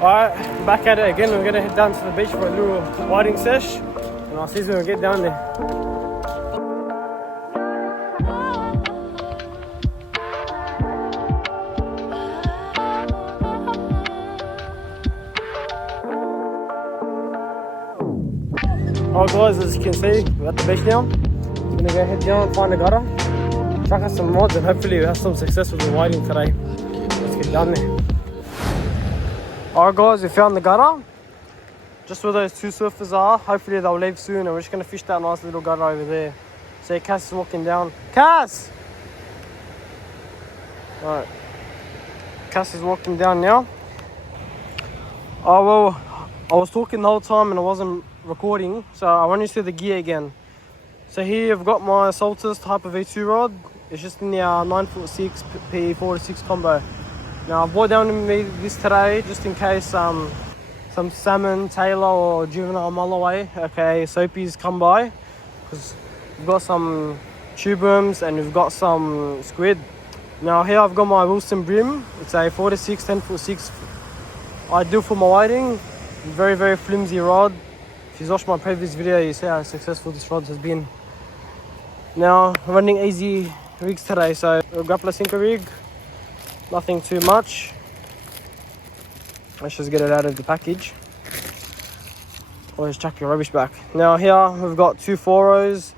Alright, back at it again. We're gonna head down to the beach for a little whiting sesh, and I'll see you when we get down there. Alright guys, as you can see, we're at the beach now. We're gonna go head down, find a gutter, chuck us some rods, and hopefully we'll have some success with the whiting today. Let's get down there. Alright guys, we found the gutter. Just where those two surfers are. Hopefully they'll leave soon, and we're just gonna fish that nice little gutter over there. See, Cass is walking down. Cass! Alright. Cass is walking down now. Oh well, I was talking the whole time and I wasn't recording, so I want you to see the gear again. So here I've got my Saltus Hyper V2 rod. It's just in the 9'6" PE 4-6 combo. Now I've brought down this today just in case some salmon, tailor or juvenile mulloway, okay, soapies come by, because we've got some tube worms and we've got some squid. Now here I've got my Wilson Brim. It's a 4-6, 10'6", ideal for my whiting. Very, very flimsy rod. If you've watched my previous video, you see how successful this rod has been. Now I'm running easy rigs today, so a grappler sinker rig, nothing too much. Let's just get it out of the package. Always chuck your rubbish back. Now here we've got two 4-0s.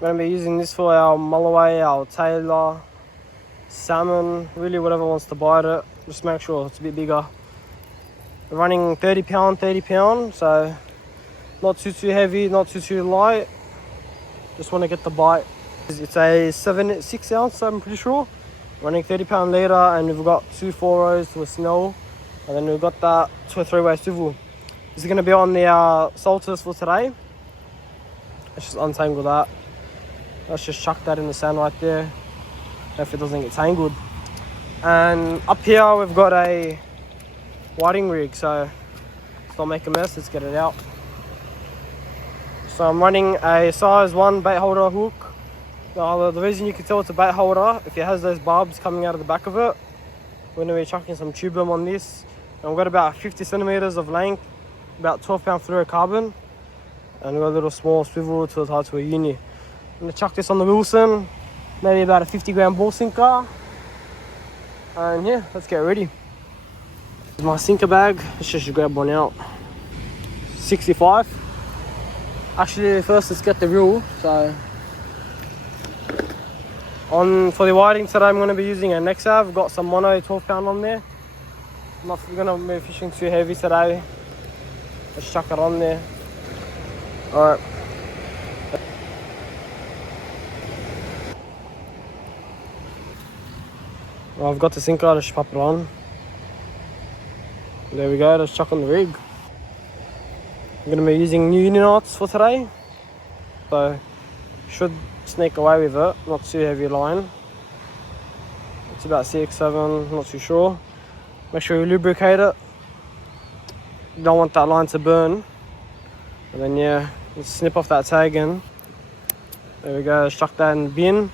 We're going to be using this for our mulloway, our tailor, salmon, really whatever wants to bite it. Just make sure it's a bit bigger. We're running 30 pound, so not too heavy, not too light. Just want to get the bite. It's a 6 ounce, I'm pretty sure. Running 30 pound leader, and we've got two 4-0s to a Snell, and then we've got that to a 3-way swivel. This is going to be on the Saltus for today. Let's just untangle that. Let's just chuck that in the sand right there. If it doesn't get tangled. And up here we've got a whiting rig, so let's not make a mess, let's get it out. So I'm running a size 1 bait holder hook. Now the reason you can tell it's a bait holder, if it has those barbs coming out of the back of it. We're going to be chucking some tube worm on this. And we've got about 50 centimeters of length, about 12 pound fluorocarbon, and we've got a little small swivel to tie to a uni. I'm going to chuck this on the Wilson, maybe about a 50 gram ball sinker, and yeah, let's get ready. Here's my sinker bag. Let's just grab one out. 65. Actually, first let's get the reel. So for the whiting today, I'm going to be using a Nexav. I've got some mono 12 pound on there. I'm not going to be fishing too heavy today. Let's chuck it on there. Alright. Well, I've got the sinker, let's pop it on. There we go, let's chuck on the rig. I'm going to be using new uni knots for today. So, should sneak away with it, not too heavy line. It's about 6, 7, not too sure. Make sure you lubricate it. You don't want that line to burn. And then yeah, let's snip off that tag in. There we go, let's chuck that in the bin.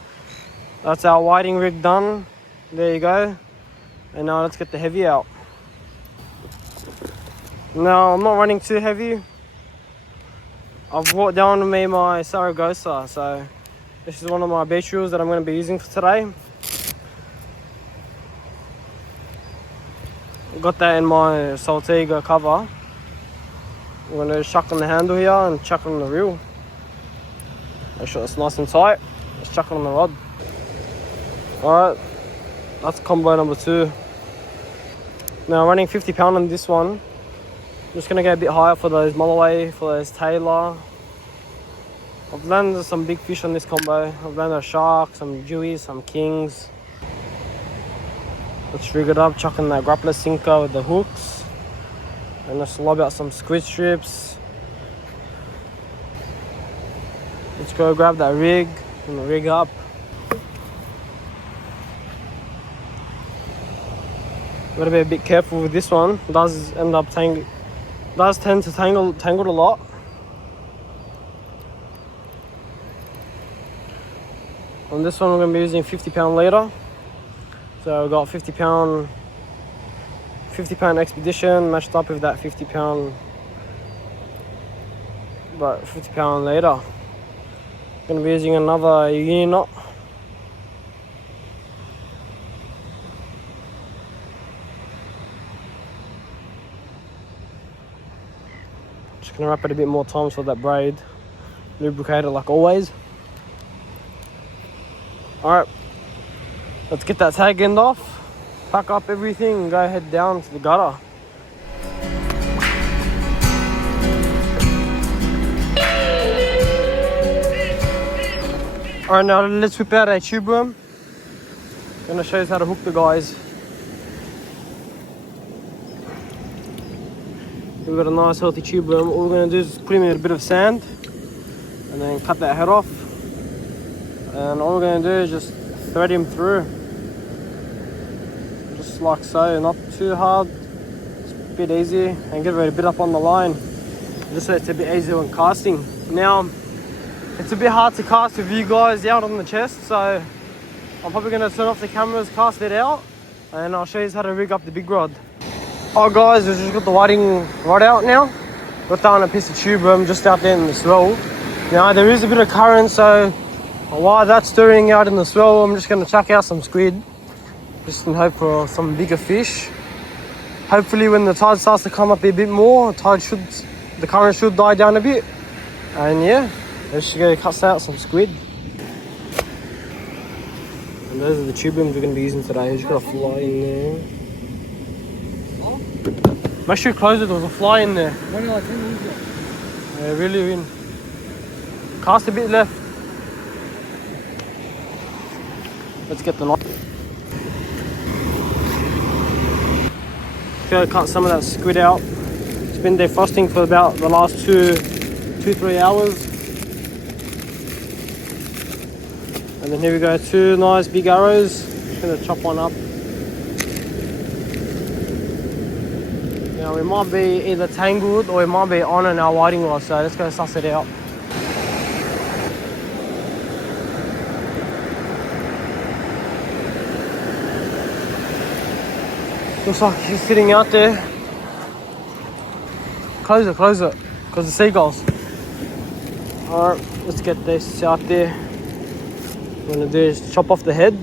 That's our whiting rig done. There you go. And now let's get the heavy out. Now I'm not running too heavy. I've brought down with me my Saragosa, so this is one of my beach reels that I'm going to be using for today. Got that in my Saltiga cover. I'm going to chuck on the handle here and chuck on the reel. Make sure it's nice and tight. Let's chuck it on the rod. Alright, that's combo number 2. Now running 50 pound on this one. I'm just going to go a bit higher for those mulloway, for those tailor. I've landed some big fish on this combo. I've landed a shark, some dewies, some kings. Let's rig it up, chuck in that grappler sinker with the hooks. And let's lob out some squid strips. Let's go grab that rig and rig up. Gotta be a bit careful with this one. It does end up tend to tangle a lot. On this one we're going to be using 50 pound leader. So we've got 50 50-pound expedition matched up with that 50-pound, but 50-pound later. Gonna be using another uni knot. Just gonna wrap it a bit more time so that braid lubricated like always. Alright, let's get that tag end off, pack up everything and go head down to the gutter. Alright, now let's whip out a tube worm. Gonna show you how to hook the guys. We've got a nice healthy tube worm. All we're gonna do is put him in a bit of sand and then cut that head off. And all we're gonna do is just thread him through. Just like so, not too hard. It's a bit easy and get it a bit up on the line. Just so it's a bit easier when casting. Now, it's a bit hard to cast with you guys out on the chest, so I'm probably going to turn off the cameras, cast it out, and I'll show you how to rig up the big rod. Alright guys, we've just got the whiting rod out now. Got that on a piece of tube worm just out there in the swell. Now there is a bit of current, so while that's stirring out in the swell, I'm just going to chuck out some squid, just in hope for some bigger fish. Hopefully when the tide starts to come up a bit more, the current should die down a bit, and yeah. Let's just go cut out some squid. And those are the tube worms we're going to be using today. Just got a fly in there. Make sure you close it, there was a fly in there. Yeah, really in. Cast a bit left. Let's get the knot. Just go cut some of that squid out. It's been defrosting for about the last 2-3 hours. And then here we go, 2 nice big arrows. Just gonna chop one up. Now we might be either tangled or we might be on in our whiting rod, so let's go suss it out. Looks like he's sitting out there. Close it, because the seagulls. Alright, let's get this out there. What we're going to do is chop off the head.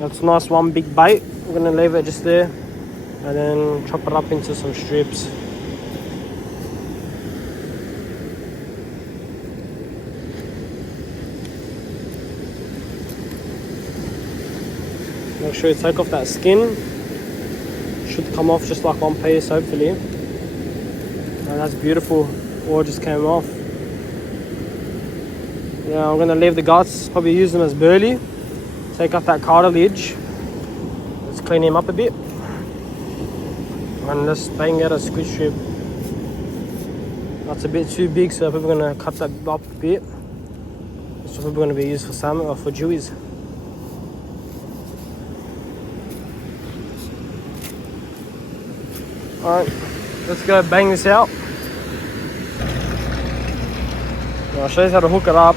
That's a nice one big bait. We're going to leave it just there and then chop it up into some strips. Make sure you take off that skin. Should come off just like one piece hopefully. And that's beautiful. All just came off. Yeah, I'm going to leave the guts, probably use them as burley. Take out that cartilage. Let's clean him up a bit. And let's bang out a squid strip. That's a bit too big, so we're going to cut that up a bit. It's probably going to be used for salmon or for jewies. Alright, let's go bang this out. I'll show you how to hook it up.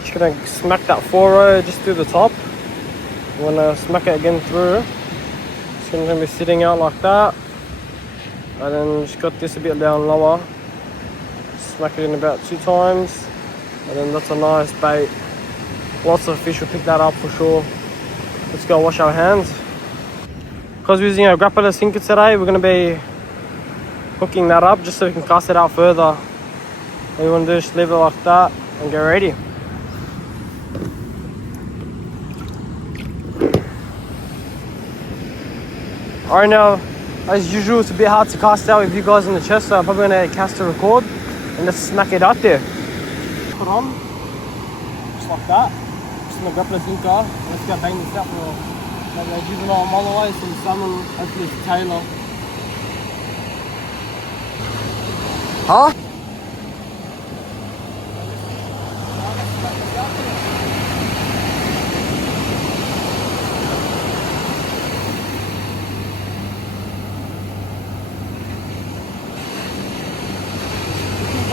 Just gonna smack that 4-0 just through the top. I'm gonna smack it again through. It's gonna be sitting out like that. And then just got this a bit down lower. Smack it in about 2 times. And then that's a nice bait. Lots of fish will pick that up for sure. Let's go wash our hands. Because we're using a grappler sinker today, we're gonna be hooking that up just so we can cast it out further. All you want to do is just leave it like that and get ready. Alright, now as usual it's a bit hard to cast out with you guys in the chest, so I'm probably going to cast a record and just smack it out there. Put on, just like that, just in the grappler sinker. Let's go bang this out for maybe a juvenile mulloway, some salmon, hopefully it's a tailor. Huh?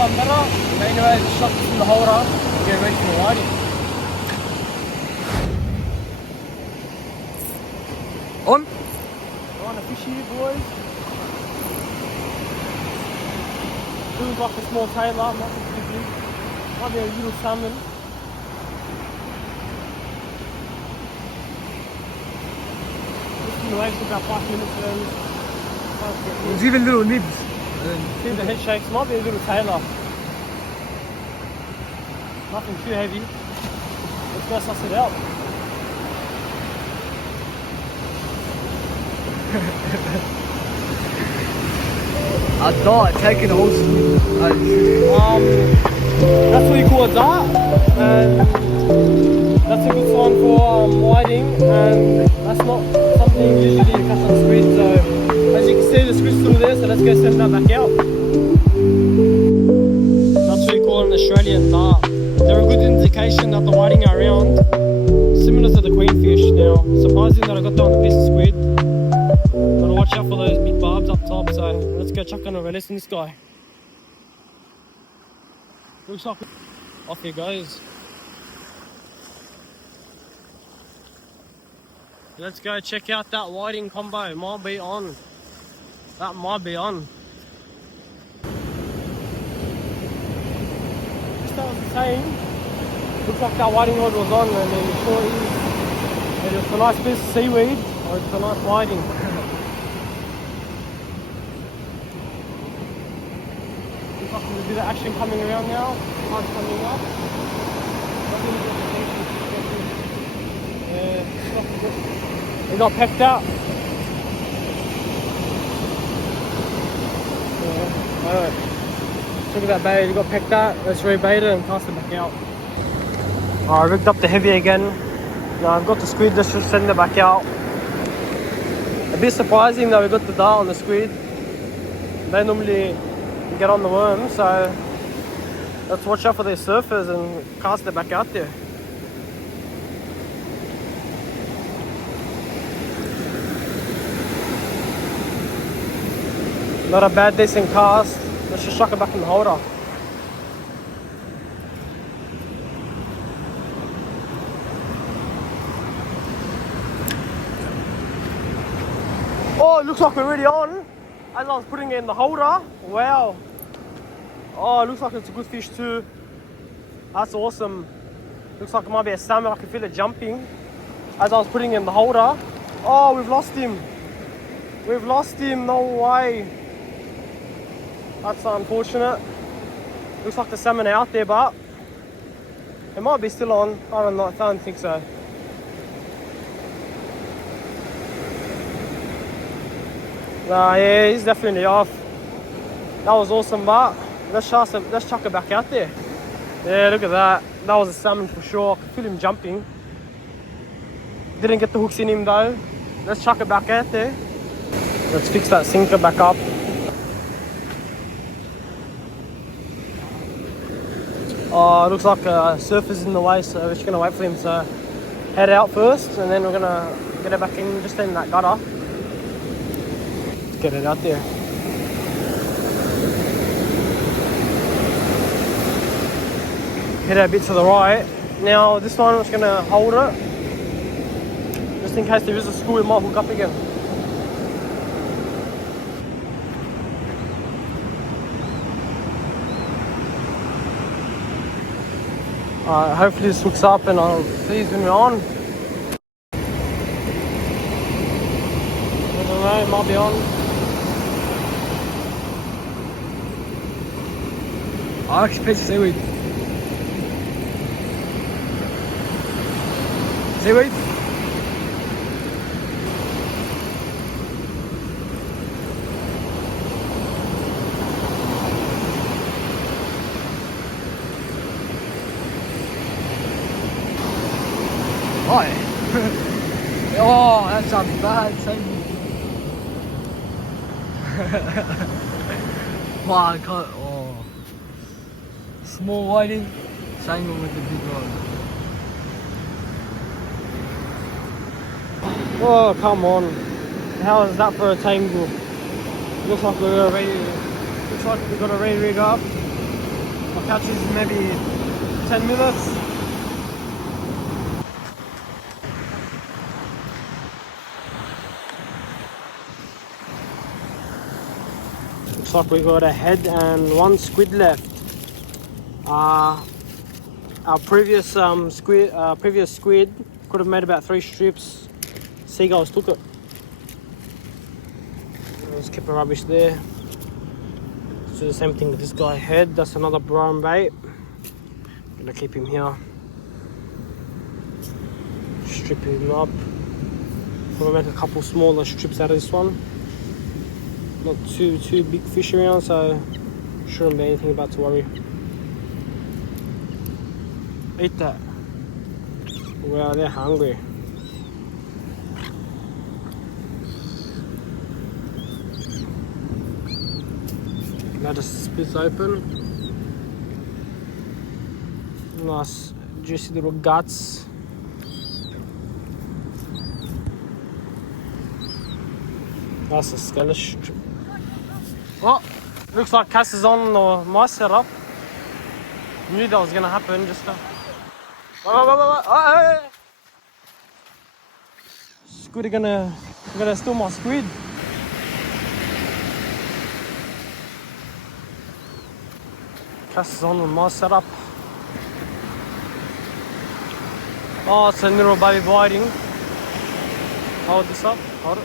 Better. But anyway, just shot this in the holder and get ready for the whiting. On. On a fishy, boys. Feels like a small tailor, nothing too big. Might be a little salmon. Just been away for about 5 minutes then. There's even little nibs. See the head shakes, might be a little tailor. Nothing too heavy. Let's go suss it out. A dart taking a whole squid. That's what you call a dart, and that's a good sign for whiting, and that's not something usually you catch on squid. So as you can see, the squid's still there, so let's go send that back out. That's what you call an Australian dart. They're a good indication that the whiting are around, similar to the queenfish. Now, surprising that I got that on a piece of squid. Gotta watch out for those big barbs up top, so let's go chuck on a release in this guy. Looks like off he goes. Let's go check out that whiting combo. Might be on. That might be on. Just that was the same. Looks like that whiting rod was on, and then it sure is. Either it's a nice piece of seaweed or it's a nice whiting. Looks like there's a bit of action coming around now. Tide's coming up. Yeah, he got pecked out. Yeah, alright. Look at that bait, he got pecked out. Let's rebait it and cast it back out. I rigged up the heavy again. Now I've got the squid, let's just send it back out. A bit surprising that we got the dart on the squid. They normally get on the worm, so let's watch out for their surfers and cast it back out there. Not a bad, decent cast. Let's just chuck it back in the holder. Oh, it looks like we're already on. As I was putting it in the holder. Wow. Oh, it looks like it's a good fish too. That's awesome. Looks like it might be a salmon. I can feel it jumping as I was putting it in the holder. Oh, we've lost him. We've lost him. No way. That's unfortunate. Looks like the salmon are out there, but it might be still on. I don't think so. Nah, yeah, he's definitely off. That was awesome, but let's chuck it back out there. Yeah, look at that. That was a salmon for sure. I could feel him jumping. Didn't get the hooks in him though. Let's chuck it back out there. Let's fix that sinker back up. Oh, it looks like surfer's in the way, so we're just gonna wait for him to head out first, and then we're gonna get it back in, just in that gutter. Let's get it out there. Hit it a bit to the right. Now this one, I'm just gonna hold it, just in case there is a school, it might hook up again. Hopefully this hooks up and I'll see when we're on. I don't know, it might be on. I actually piece of seaweed. Seaweed? Hi. Oh, that's a bad thing. Wow, I can't. Oh. Small whiting, tangle with the big rod. Oh, come on. How is that for a tangle? Looks like we're ready. Looks like we've got a ready rig up. I'll catch this in maybe 10 minutes. Looks like we got a head and one squid left. Our previous squid could have made about 3 strips. Seagulls took it. Let's keep the rubbish there. Let's do the same thing with this guy head. That's another brown bait. Gonna keep him here. Strip him up. We'll make a couple smaller strips out of this one. Not too big fish around, so shouldn't be anything about to worry. Eat that. Wow, they're hungry. Now just splits open. Nice juicy little guts. That's a skeleton. Oh, looks like Cass is on my setup. Knew that was gonna happen. Just hey. Squid are gonna steal my squid. Cass is on my setup. Oh, it's a little baby biting. Hold this up. Hold it.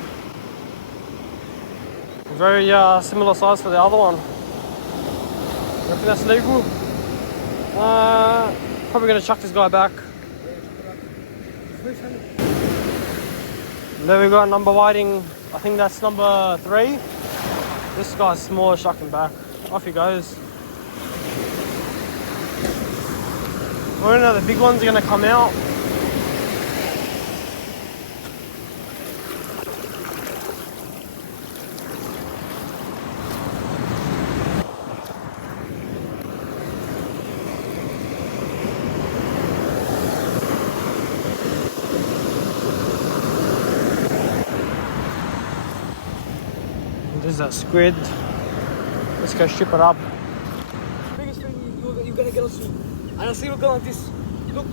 Very similar size to the other one. Reckon that's legal? Probably gonna chuck this guy back. There we go, number whiting. I think that's number 3. This guy's small, chuck him back. Off he goes. I don't know, the big ones are gonna come out. There's that squid. Let's go strip it up. Biggest thing you're gonna get us. And I see it go like this. Look.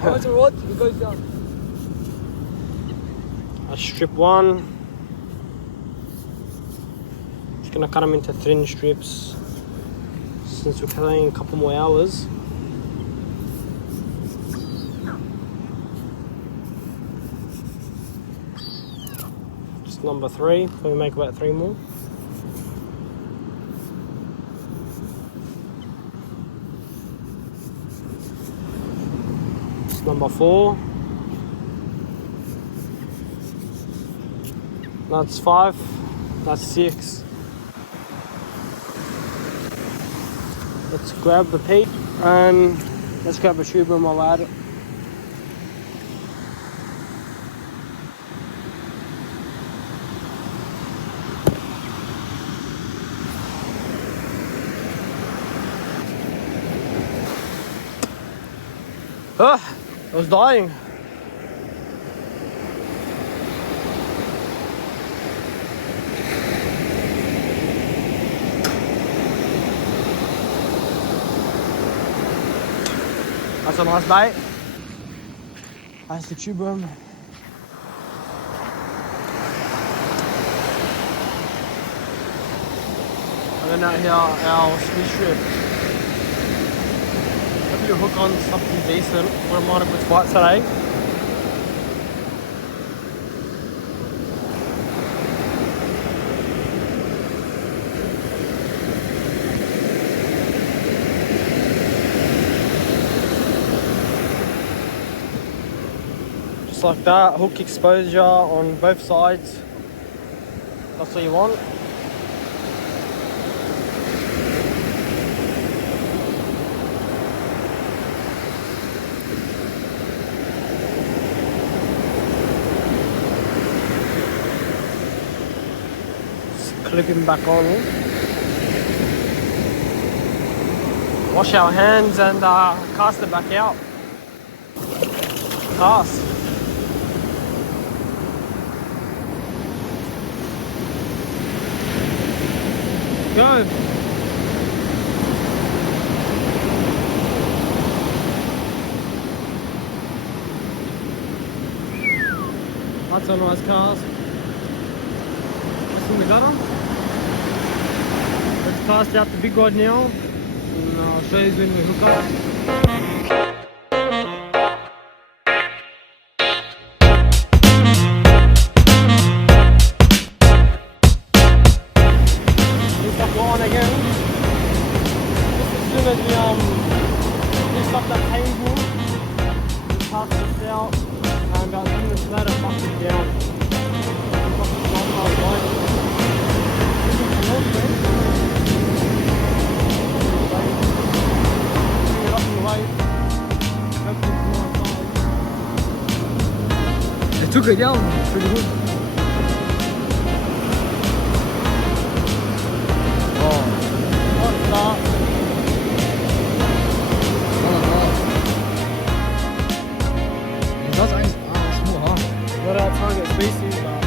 How much a rod? It goes down. I'll strip one. Just gonna cut them into thin strips since we're playing a couple more hours. Just number 3. Probably make about 3 more. Number 4. That's 5. That's 6. Let's grab the peat and let's grab a tube and we'll add it. I was dying. That's a nice bait. That's the tube worm. And then out here, our squid strip. You hook on something decent. Wouldn't mind a good fight today. Just like that, hook exposure on both sides. That's what you want. Clip him back on. Wash our hands and cast it back out. Cast. Go. That's a nice cast. That's from the gutter. cast out the big rod now, and I'll show you when we hook up. Hook up on again. Just as soon as we lift up that cable, we cast this out, and about 2 minutes later, fuck it down. It took it down pretty good. Das ist eigentlich smooth, huh? Got our target species, but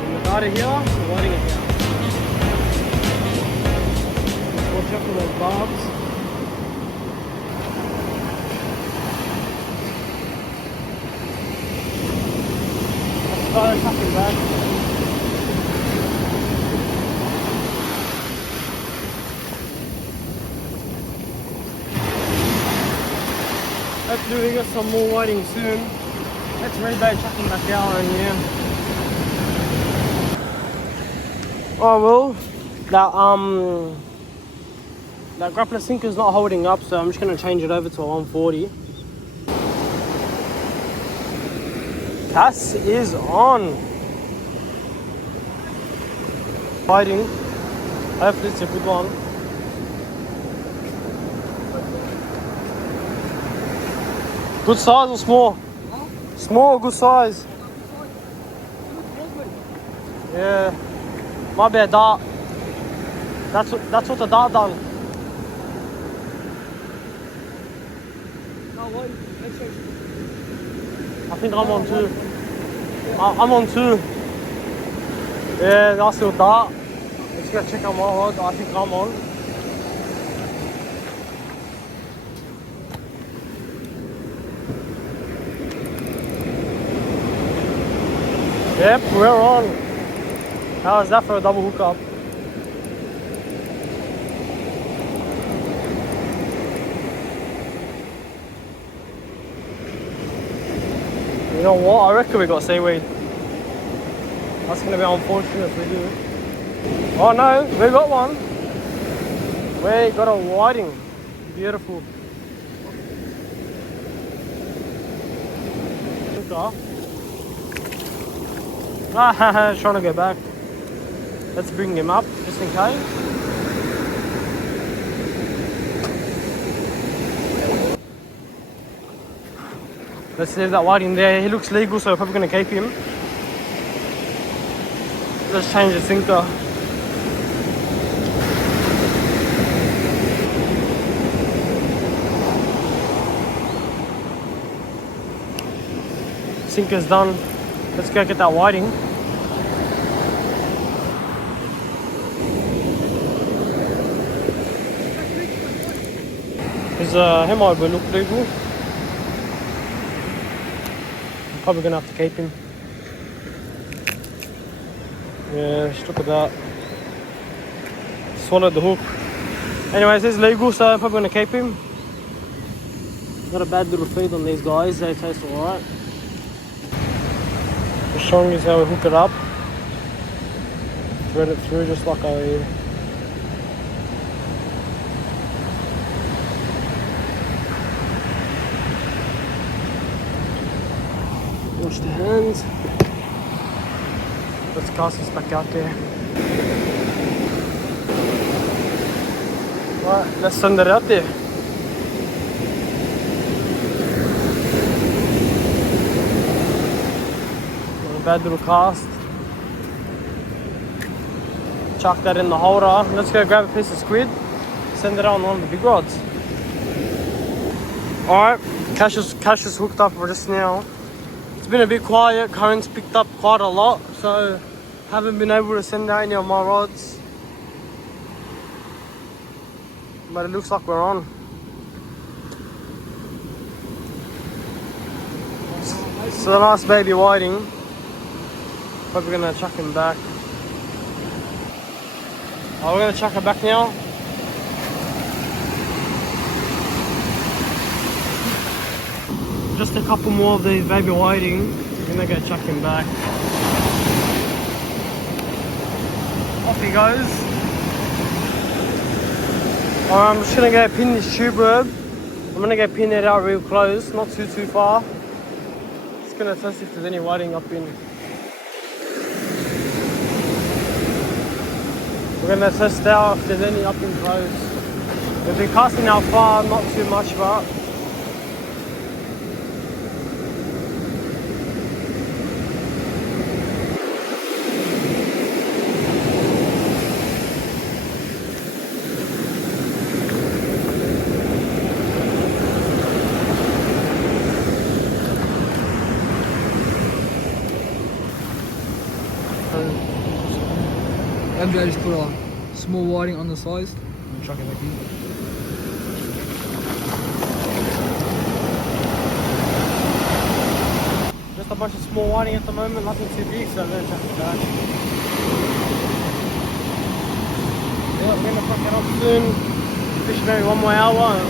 when we got it here, we're letting it here. Watch out for those barbs. Let's try attacking back. Hopefully we get some more whiting soon. Let's rebait chucking back out in here. Oh well, that grappler sinker's not holding up, so I'm just gonna change it over to a 140. Cass is on. Fighting. Hopefully it's a good one. Good size or small? Huh? Small, good size. Yeah. Might be a dart. That's what the dart done. No, what? Let's show you. I think I'm on 2. I'm on 2. Yeah, nice little dart. Let's go check on my rod. I think I'm on. Yep, we're on. How is that for a double hookup? You know what? I reckon we got seaweed. That's gonna be unfortunate if we do. Oh no, we got one. We got a whiting. Beautiful. Hookup. Ah, trying to go back. Let's bring him up just in case. Let's leave that whiting there. He looks legal, so we're probably going to keep him. Let's change the sinker. Sinker's done. Let's go get that whiting. His hemorrhoid will look legal. I'm probably gonna have to keep him. Yeah, just look at that. Swallowed the hook. Anyways, he's legal, so I'm probably gonna keep him. Not a bad little feed on these guys, they taste alright. Just showing you how we hook it up. Thread it through just like I. Wash the hands. Let's cast this back out there. Right, let's send it out there. Bad little cast. Chuck that in the holder. Let's go grab a piece of squid. Send it on one of the big rods. Alright, Cash is hooked up for just now. It's been a bit quiet. Current's picked up quite a lot, so haven't been able to send out any of my rods. But it looks like we're on. It's a nice baby whiting. Probably gonna chuck him back. We're gonna chuck it back now. Just a couple more of these baby whiting. We're gonna go chuck him back. Off he goes. Alright, I'm just gonna go pin this tube rope. I'm gonna go pin it out real close, not too far. Just gonna test if there's any whiting up in. We're gonna test out if there's any up in close. We've been casting out far, not too much, but MJ just put a small whiting on the size. I'm chucking back in. just a bunch of small whiting at the moment, nothing too big, so I'm gonna chuck it back. Yeah, we're gonna fuck it up soon. Fish maybe 1 more hour.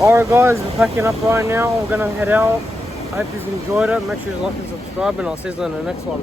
Alright guys, we're packing up right now. We're gonna head out. I hope you've enjoyed it. Make sure you like and subscribe, and I'll see you in the next one.